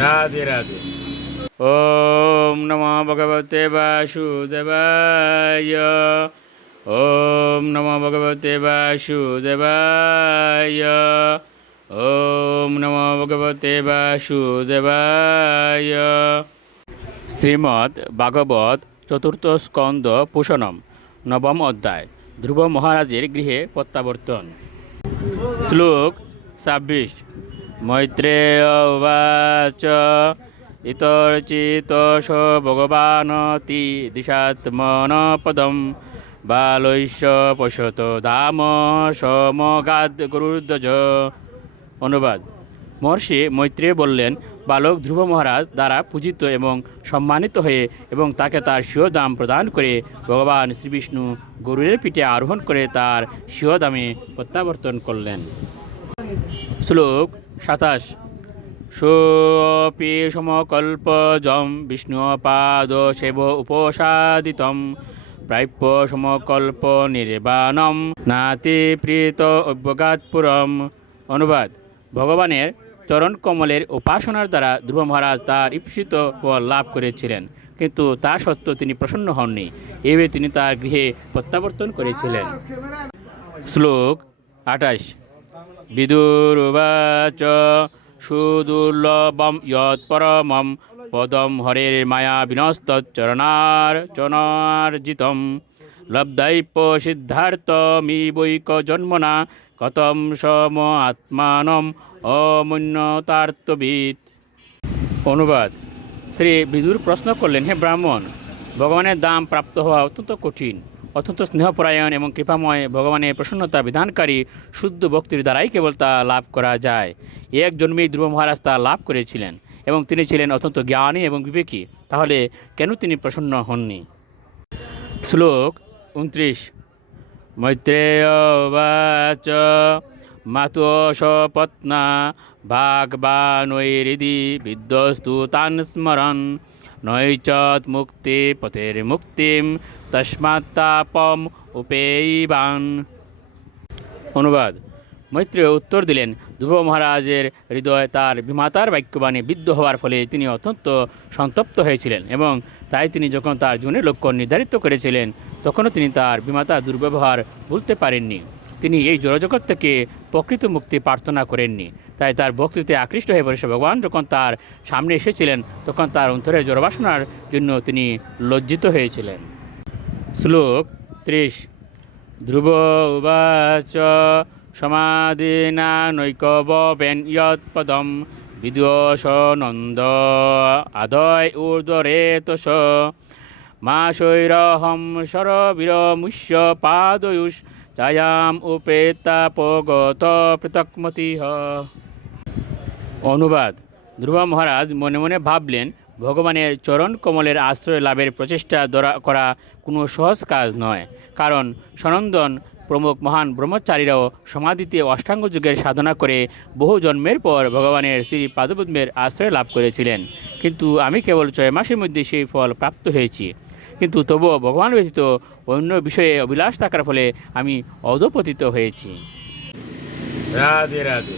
রাধে রাধে। ওম নমো ভগবতে বাসুদেবায়। ওম নমো ভগবতে বাসুদেবায়। ওম নমো ভগবতে বাসুদেবায়। শ্রীমদ্ ভাগবত চতুর্থ স্কন্দ পুষণম নবম অধ্যায় ধ্রুব মহারাজের গৃহে প্রত্যাবর্তন। শ্লোক 26। মৈত্রেয় উবাচ ইতর্চিতোষ ভগবানতি দিশাত্মনপদম বালৈশ্য পশ্যত ধাম সমগাদ গুরুদ্বজ। অনুবাদ: মহর্ষি মৈত্রেয় বললেন, বালক ধ্রুব মহারাজ দ্বারা পূজিত এবং সম্মানিত হয়ে এবং তাকে তার স্বীয় দাম প্রদান করে ভগবান শ্রীবিষ্ণু গরুড়ের পিঠে আরোহণ করে তার স্বীয় দামে প্রত্যাবর্তন করলেন। শ্লোক 27। সোপি সমকল্পজম বিষ্ণুপাদ সেব উপসাদিতম প্রাপ্য সমকল্প নির্বাণম নাতি প্রীত অভ্যগাৎপুরম। অনুবাদ: ভগবানের চরণ কমলের উপাসনার দ্বারা ধ্রুব মহারাজ তার ঈপ্সিত ফল লাভ করেছিলেন, কিন্তু তা সত্ত্বেও তিনি প্রসন্ন হননি। এভাবে তিনি তার গৃহে প্রত্যাবর্তন করেছিলেন। শ্লোক 28। বিদুরুবাচ সুদুর্লভম যৎপরমম পদম হরের মায়া বিনস্তচরণার্চনার্জিতম লব্ধৈপ সিদ্ধার্থমিবৈক জন্মনা কতম সম আত্মানম অমূন্যতার্থবিদ। অনুবাদ: শ্রী বিদুর প্রশ্ন করলেন, হে ব্রাহ্মণ, ভগবানের দাম প্রাপ্ত হওয়া অত্যন্ত কঠিন। অত্যন্ত স্নেহপরায়ণ এবং কৃপাময় ভগবানের প্রসন্নতা বিধানকারী শুদ্ধ ভক্তির দ্বারাই কেবল তা লাভ করা যায়। এক জন্মেই ধ্রুব মহারাজ তা লাভ করেছিলেন এবং তিনি ছিলেন অত্যন্ত জ্ঞানী এবং বিবেকী। তাহলে কেন তিনি প্রসন্ন হননি? শ্লোক 29। মৈত্রেয় উবাচ মাতুষপত্না ভাগবানৈরিদি বিদ্যস্তু তান স্মরণ নৈচৎ মুক্তি পথের মুক্তিম তস্মাত্তাপম উপেয়িবান। অনুবাদ: মৈত্রেয় উত্তর দিলেন, ধ্রুব মহারাজের হৃদয় তার বিমাতার বাক্যবাণী বিদ্ধ হওয়ার ফলে তিনি অত্যন্ত সন্তপ্ত হয়েছিলেন এবং তাই তিনি যখন তার জীবনের লক্ষ্য নির্ধারিত করেছিলেন তখনও তিনি তার বিমাতার দুর্ব্যবহার ভুলতে পারেননি। তিনি এই জড়জগৎ থেকে প্রকৃত মুক্তি প্রার্থনা করেননি। তাই তার ভক্তিতে আকৃষ্ট হয়ে পড়েছে ভগবান যখন তার সামনে এসেছিলেন তখন তার অন্তরে জড়বাসনার জন্য তিনি লজ্জিত হয়েছিলেন। শ্লোক 30। ধ্রুব উবাচ সমাধিনা নৈকবেন যৎপদম বিদুষ নন্দ আদয় ঊর্ধ্বরেতস মাশৈরহম শরবীরমুষ্য পাদয়ুষ ছায়াম উপেতাপগত পৃথকমতিহ। অনুবাদ: ধ্রুব মহারাজ মনে মনে ভাবলেন, ভগবানের চরণ কমলের আশ্রয় লাভের প্রচেষ্টা করা কোনো সহজ কাজ নয়, কারণ সনন্দন প্রমুখ মহান ব্রহ্মচারীরাও সমাধিতে অষ্টাঙ্গ যুগের সাধনা করে বহু জন্মের পর ভগবানের শ্রী পাদপদ্মের আশ্রয় লাভ করেছিলেন, কিন্তু আমি কেবল 6 মাসের মধ্যে সেই ফল প্রাপ্ত হয়েছি। কিন্তু তবুও ভগবান ব্যতীত অন্য বিষয়ে অভিলাষ থাকার ফলে আমি অধঃপতিত হয়েছি। রাধে রাধে।